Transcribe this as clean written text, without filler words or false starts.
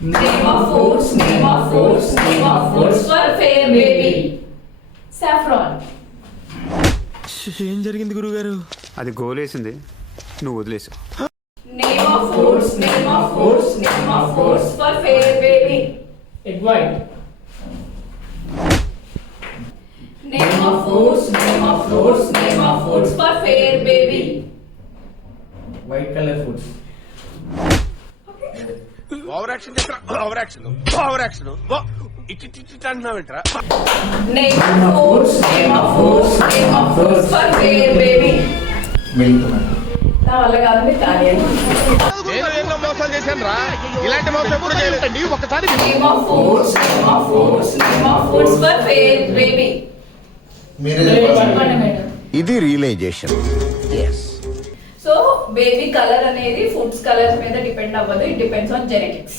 Name of foods, name of foods, name of foods for fair baby. Saffron. ఏం జరిగింది గురుగారు? అది గోలేసింది, నువ్వు వదిలేసావు. Name of foods, name of foods, name of foods for fair baby. Egg white. Name of foods, name of foods, name of foods for fair baby. White color foods. Over action చేస్తా, over action, over action. ఇట్టి అంటున్నావేంట్రా? Name of foods, name of foods, name of foods for fair baby. Milk tomato. నా వల్ల కాదు మీరు కానీ. నేను ఎన్నో మోసాలు చేశాను రా, ఇలాంటి మోసం ఎప్పుడు చేయలేదండి. ఒకసారి Name of foods, name of foods, name of foods for fair baby. చెప్పండి మేడం. ఇది రియలైజేషన్. సో బేబీ కలర్ అనేది ఫుడ్స్ కలర్స్ మీద డిపెండ్ అవ్వదు, ఇట్ డిపెండ్స్ ఆన్ జెనెటిక్స్.